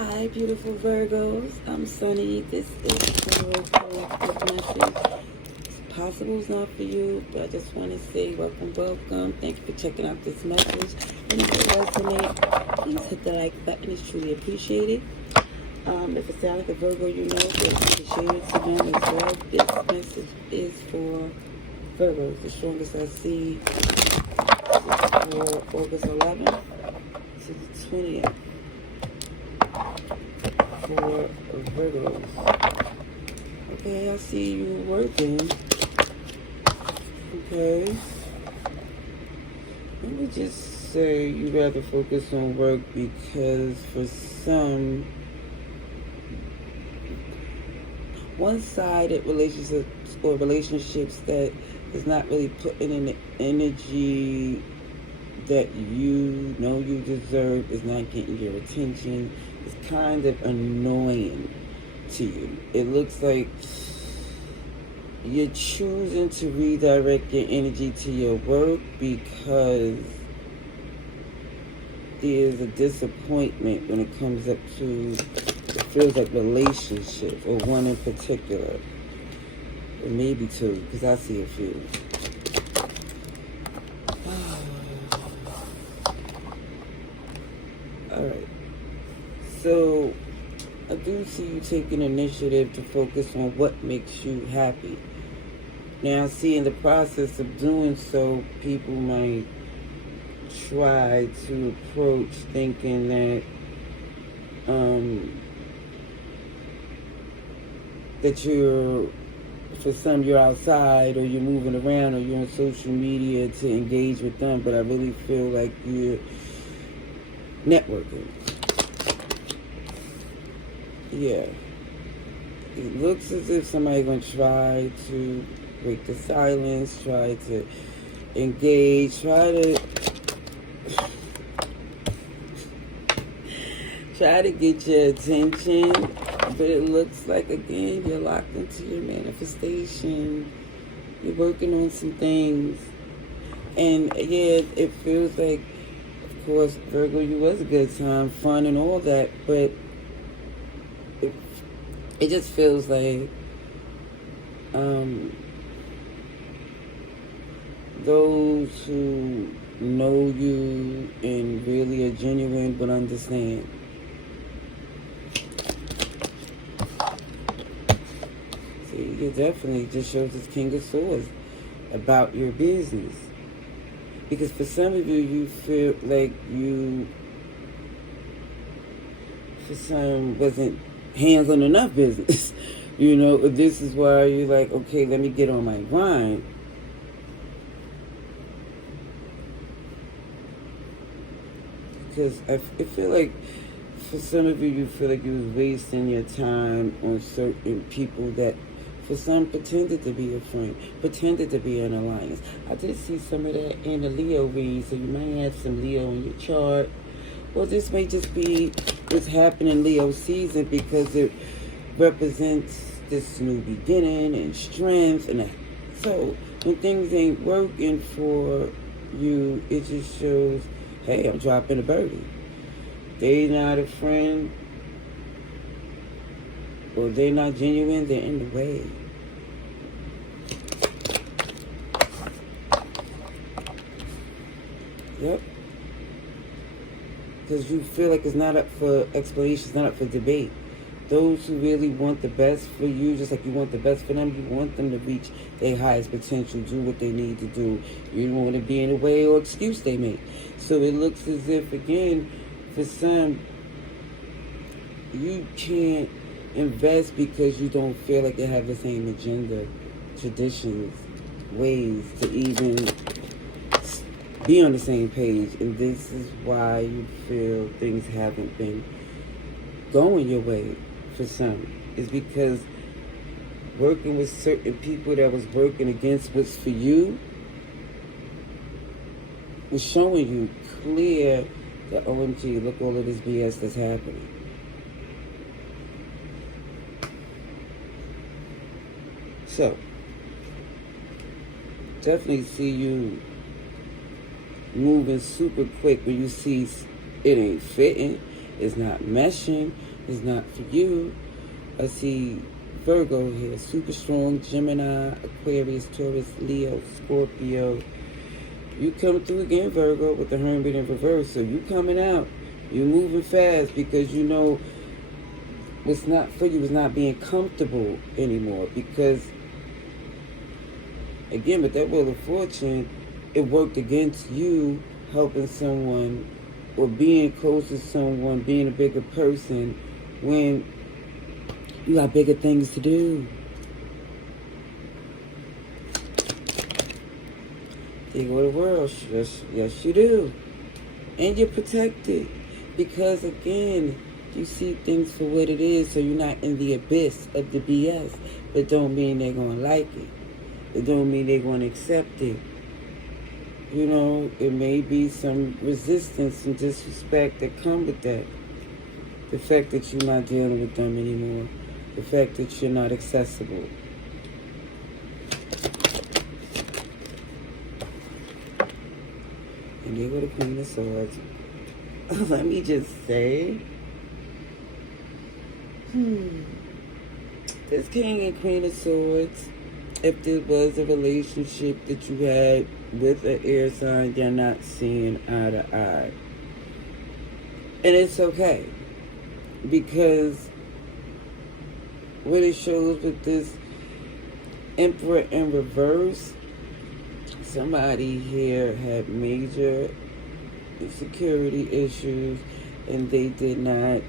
Hi, beautiful Virgos. I'm Sunny. This is your collective message. It's possible it's not for you, but I just want to say welcome. Thank you for checking out this message. And if it resonates, please hit the like button. It's truly appreciated. If it sounds like a Virgo you know, feel free to share it to them as well. This message is for Virgos. The strongest I see for August 11th to the 20th. For Virgos. Okay, I see you working. Okay. Let me just say you rather focus on work because for some, one-sided relationships or relationships that is not really putting in the energy that you know you deserve, is not getting your attention. It's kind of annoying to you. It looks like you're choosing to redirect your energy to your work because there's a disappointment when it comes up to, it feels like relationships, or one in particular, or maybe two, because I see a few. Alright, so I do see you taking initiative to focus on what makes you happy. Now, I see in the process of doing so, people might try to approach thinking that that you're, for some, you're outside or you're moving around or you're on social media to engage with them, but I really feel like you're networking. Yeah. It looks as if somebody's going to try to break the silence, try to engage, try to get your attention, but it looks like, again, you're locked into your manifestation. You're working on some things. And yeah, it feels like, of course, Virgo, you was a good time, fun and all that, but it just feels like those who know you and really are genuine but understand. See, it definitely just shows this King of Swords about your business. Because for some of you, you feel like you, for some, wasn't hands-on enough business. You know, this is why you're like, okay, let me get on my grind. Because I feel like for some of you, you feel like you was wasting your time on certain people that for some pretended to be a friend, pretended to be an alliance. I did see some of that in the Leo read, so you might have some Leo in your chart. Or this may just be what's happening in Leo season because it represents this new beginning and strength. And so when things ain't working for you, it just shows, hey, I'm dropping a birdie. They not a friend, or they not genuine, they're in the way. Yep. Because you feel like it's not up for explanation, it's not up for debate. Those who really want the best for you, just like you want the best for them, you want them to reach their highest potential, do what they need to do. You don't want to be in the way or excuse they make. So it looks as if, again, for some, you can't invest because you don't feel like they have the same agenda, traditions, ways to even be on the same page. And this is why you feel things haven't been going your way for some. It's because working with certain people that was working against what's for you was showing you clear that, OMG, look all of this BS that's happening. So, definitely see you moving super quick when you see it ain't fitting, it's not meshing, is not for you. I see Virgo here, super strong, Gemini, Aquarius, Taurus, Leo, Scorpio. You come through again, Virgo, with the Hermit in reverse. So you coming out. You moving fast because you know what's not for you is not being comfortable anymore. Because, again, with that Wheel of Fortune, it worked against you helping someone or being close to someone, being a bigger person when you got bigger things to do. There go the world. Yes, you do. And you're protected. Because, again, you see things for what it is, so you're not in the abyss of the BS. But don't mean they're going to like it. It don't mean they're going to accept it. You know, it may be some resistance, some disrespect that come with that. The fact that you're not dealing with them anymore. The fact that you're not accessible. And there go the Queen of Swords. Let me just say, this King and Queen of Swords, if there was a relationship that you had with an air sign, you're not seeing eye to eye. And it's okay. Because what it shows with this Emperor in reverse, somebody here had major security issues and they did not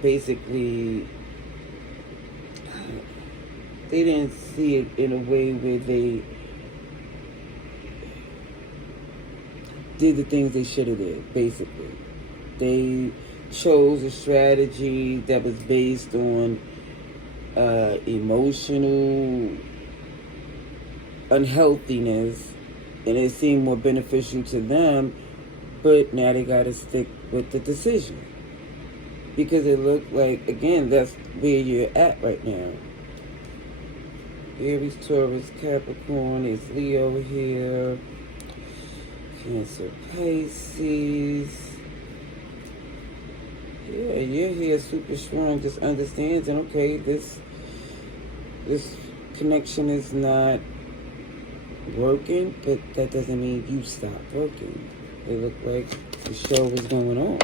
basically, they didn't see it in a way where they did the things they should have did, basically. They chose a strategy that was based on emotional unhealthiness, and it seemed more beneficial to them, but now they got to stick with the decision. Because it looked like, again, that's where you're at right now. Aries, Taurus, Capricorn, is Leo here. Cancer, Pisces. Yeah, you're here super strong, just understanding, okay, this connection is not working, but that doesn't mean you stop working. It looked like the show was going on.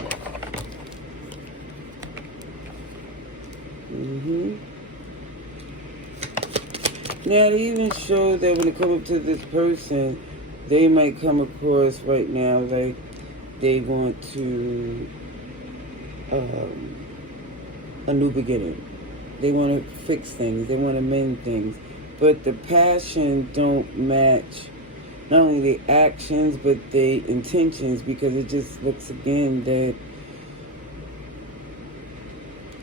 Now, they even show that when it comes up to this person, they might come across right now like they want to a new beginning. They want to fix things. They want to mend things. But the passion don't match not only the actions, but the intentions, because it just looks again that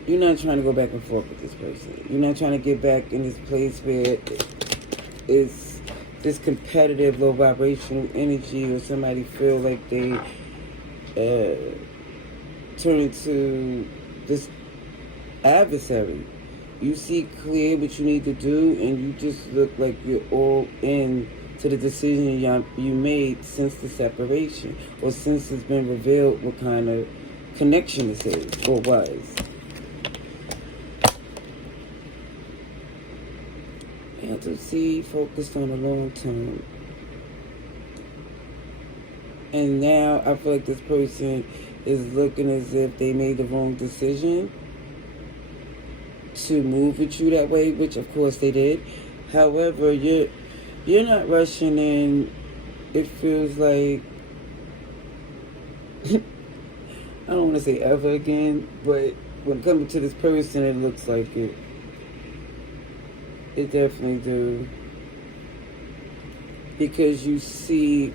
you're not trying to go back and forth with this person. You're not trying to get back in this place where it's this competitive, low vibrational energy, or somebody feel like they turn into this adversary. You see clear what you need to do, and you just look like you're all in to the decision you made since the separation, or since it's been revealed what kind of connection this is, or was. You have to see, focused on the long term. And now I feel like this person is looking as if they made the wrong decision to move with you that way, which of course they did. However, you're not rushing in. It feels like I don't want to say ever again, but when it comes to this person, it looks like it. It definitely do. Because you see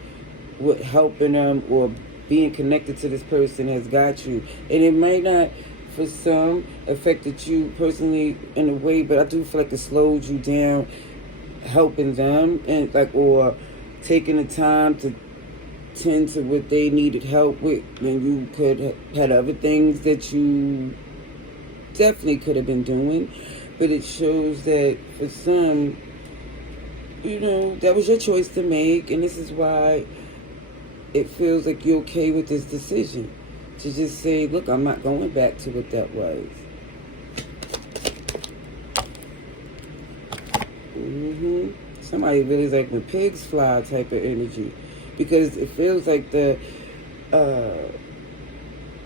what helping them or being connected to this person has got you. And it might not, for some, affected you personally in a way, but I do feel like it slowed you down helping them, and like, or taking the time to tend to what they needed help with, when you could have had other things that you definitely could have been doing. But it shows that for some, that was your choice to make, and this is why it feels like you're okay with this decision. to just say, look, I'm not going back to what that was. Somebody really is like when pigs fly type of energy, because it feels like the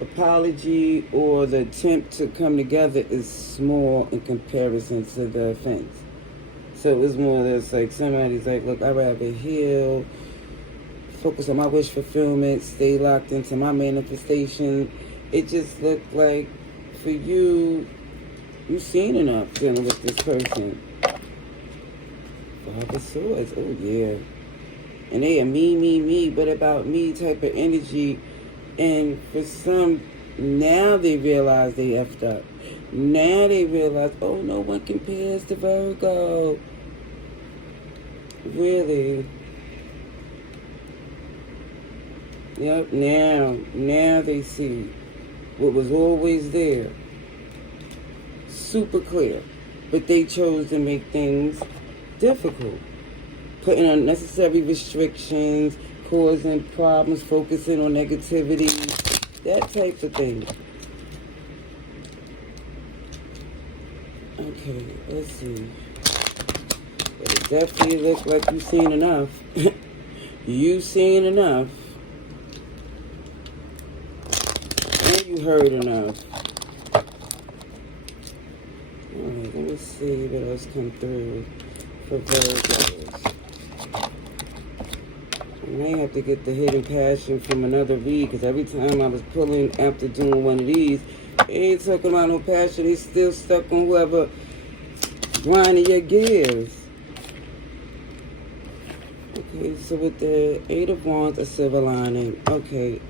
apology or the attempt to come together is small in comparison to the offense. So it was more or less like somebody's like, look, I'd rather heal, focus on my wish fulfillment, stay locked into my manifestation. It just looked like for you, you've seen enough dealing with this person. Five of Swords, oh yeah. And they are me, but about me type of energy. And for some, now they realize they effed up. Now they realize, oh, no one compares to Virgo. Really? Yep, now they see what was always there. Super clear. But they chose to make things difficult. Putting unnecessary restrictions, causing problems, focusing on negativity, that type of thing. Okay, let's see. It definitely looks like you've seen enough. You've seen enough. And you heard enough. Alright, let me see what else come through for Virgos. I may have to get the hidden passion from another read, because every time I was pulling after doing one of these, it ain't talking about no passion. He's still stuck on whoever grinding your gears. Okay, so with the Eight of Wands, a silver lining. Okay,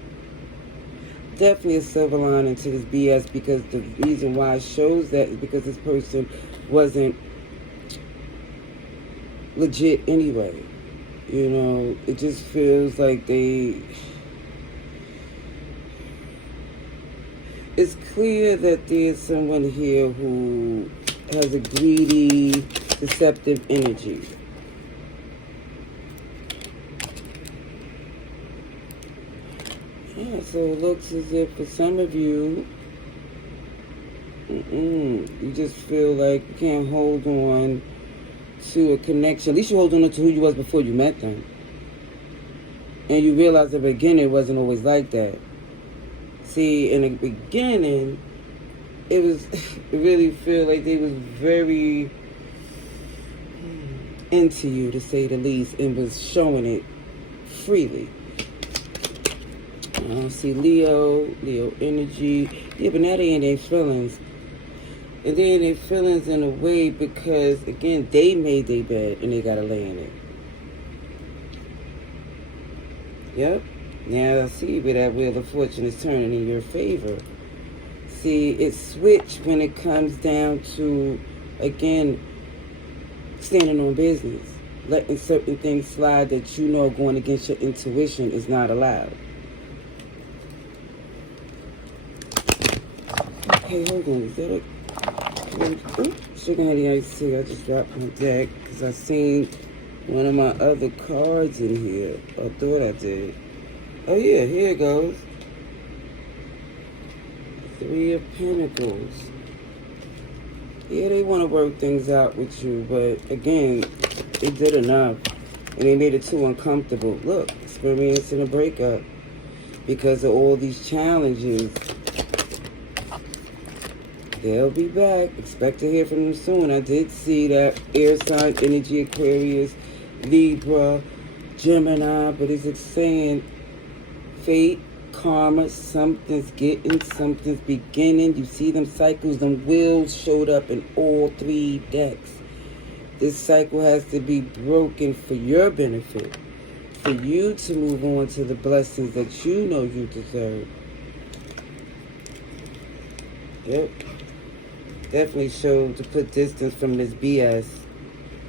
definitely a silver lining to this BS, because the reason why it shows that is because this person wasn't legit anyway. You know, it just feels like it's clear that there's someone here who has a greedy, deceptive energy. Yeah, so it looks as if for some of you, you just feel like you can't hold on to a connection. At least you hold on to who you was before you met them. And you realize at the beginning it wasn't always like that. See, in the beginning, it really feel like they was very into you, to say the least, and was showing it freely. I see Leo energy. Yeah, but now they in their feelings. And then their feelings in a way because, again, they made their bed and they got to lay in it. Yep. Now I see where that Wheel of Fortune is turning in your favor. See, it's switched when it comes down to, again, standing on business. Letting certain things slide that you know going against your intuition is not allowed. Okay, hold on. Is that a... Sugar Honey Ice Tea. I just dropped my deck because I seen one of my other cards in here. I thought I did. Oh yeah, here it goes. Three of Pentacles. Yeah, they want to work things out with you, but again, they did enough. And they made it too uncomfortable. Look, experiencing a breakup because of all these challenges. They'll be back. Expect to hear from them soon. I did see that air sign energy, Aquarius, Libra, Gemini, but it's saying fate, karma, something's getting, something's beginning. You see them cycles, them wheels showed up in all three decks. This cycle has to be broken for your benefit, for you to move on to the blessings that you know you deserve. Yep. Definitely showed to put distance from this BS,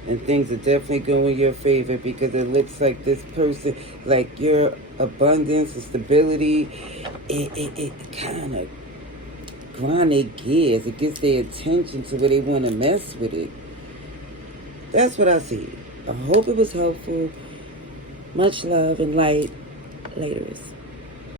and things are definitely going in your favor, because it looks like this person, like your abundance and stability, it kind of grind their gears. It gets their attention to where they want to mess with it. That's what I see. I hope it was helpful. Much love and light. Laters.